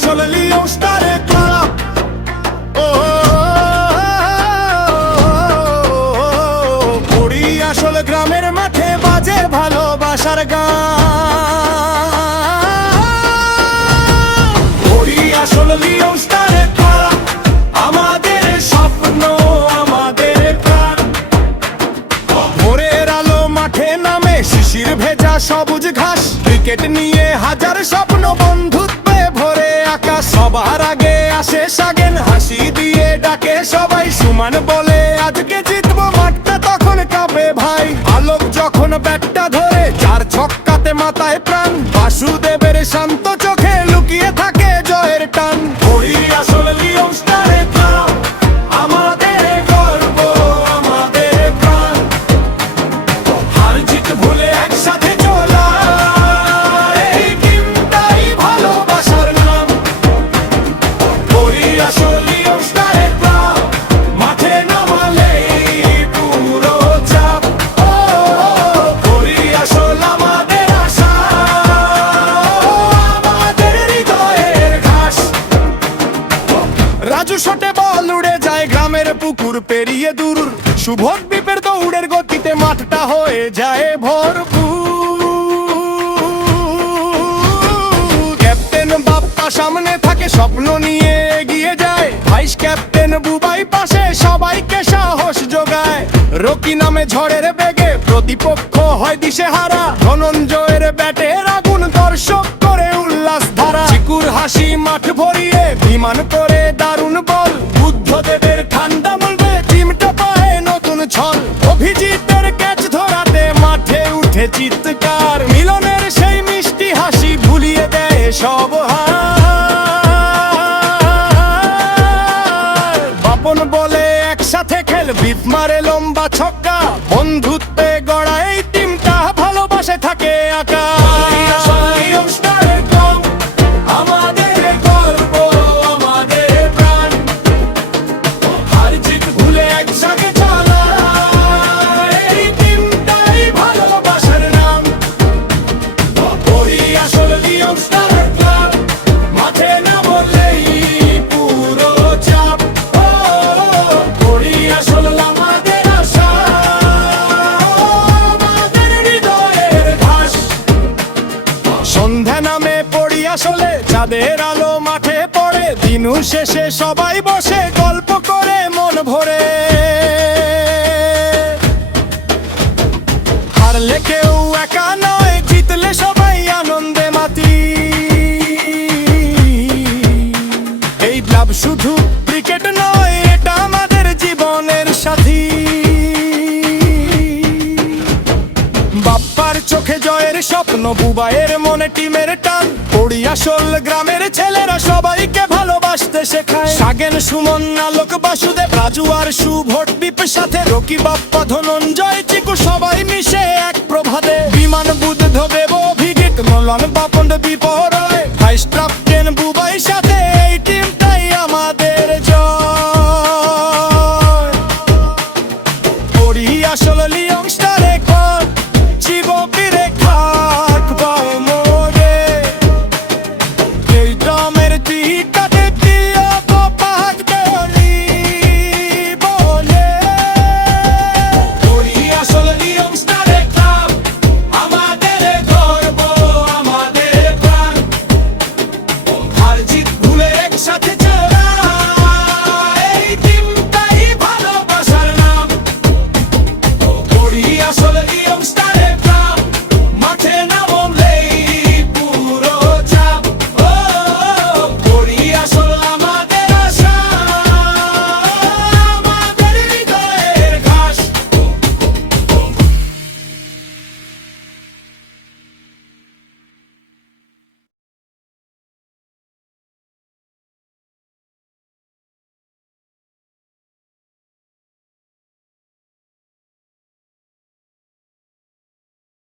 আসল লিও স্টারে ক্লাব। পড়ি আসল গ্রামের মাঠে বাজে ভালোবাসার গান। পড়ি আসল লিও স্টারে ক্লাব, আমাদের স্বপ্ন আমাদের প্রাণ। ভোরের আলো মাঠে নামে, শিশির ভেজা সবুজ ঘাস, ক্রিকেট নিয়ে হাজার স্বপ্ন, বন্ধুত্বে ভরে আকাশ। সবার আগে আসে সাগেন, হাসি দিয়ে ডাকে সবাই সুমান বলে আজকে জিতবো, মাঠটা তখন কাঁপে ভাই। আলোক যখন ব্যাটটা ধরে, চার ছক্কাতে মাথায় প্রাণ, বাসুদেবের শান্ত চোখে লুকিয়ে থাকে জয়ের টান। ওই আসল লিও স্টারে ক্লাব, আমাদের গর্ব আমাদের প্রাণ। হার জিত ভুলে একসাথে চলা, এই টিমটাই ভালোবাসার নাম। ওই আসল লিও স্টারে ক্লাব, মাঠে নামালেই পুরো চাপ। ওই আসল আমাদের আশা, আমাদের হৃদয়ের ঘাস। রাজু শটে বল উড়ে যায় গ্রামের পুকুর পেরিয়ে দূর, শুভর বিপের দৌড়ের গতিতে মাঠটা হয়ে যায় ভরপুর। ক্যাপ্টেন বাপ্পা সামনে থাকে, স্বপ্ন নিয়ে এগিয়ে যায়, ভাইস ক্যাপ্টেন বুবাই পাশে সবাইকে সাহস যোগায়। রকি নামে ঝড়ের বেগে, প্রতিপক্ষ হয় দিশেহারা, ধনঞ্জয়ের ব্যাটের আগুন দর্শক করে উল্লাস ধারা। চিকুর হাসি মাঠ ভরিয়ে, বিমান করে দারুণ বল, বুদ্ধদেবের ঠান্ডা বলবে টিমটা পায় নতুন ছল। অভিজিতের ক্যাচ ধরাতে মাঠে উঠে চিৎকার, মিলনের সেই মিষ্টি হাসি ভুলিয়ে দেয় সব হার। বাপন বলে একসাথে খেল, বিপ মারে লম্বা ছক্কা, বন্ধুত্বে গড়া এই টিমটা ভালোবাসে থাকে আঁকা। আমাদের গর্ব আমাদের প্রাণ, হার জিত ভুলে একসাথে চলা, এই টিমটাই ভালোবাসার নাম। ওই আসল লিও স্টার ক্লাব, মাঠে নামলেই পুরো চাপ। ওই আসল আমাদের আশা, আমাদের হৃদয়ের ঘাস। সন্ধ্যা নামে পড়ি আসলে, চাঁদের আলো মাঠে পড়ে, দিনু শেষে সবাই বসে গল্প করে মন ভরে। হারলে কেউ একা নয়, জিতলে সবাই আনন্দে মাতি। এই ক্লাব শুধু ক্রিকেট নয়, এটা আমাদের জীবনের সাথী। বাপ্পার চোখে জয়ের স্বপ্ন, বুবাইয়ের মনে টিমের টান, পড়ি আসল গ্রামের ছেলেরা সবাইকে ভালোবাসতে শেখায়। সাগেন সুমন আলোক বাসুদেব রাজু আর শুভট বিপের সাথে, রকি বাপ্পা ধনঞ্জয় চিকু সবাই মিশে এক প্রভাতে। বিমান বুদ্ধ দেব অভিজিৎ, মলান বাপন বিপরয়, ভাইস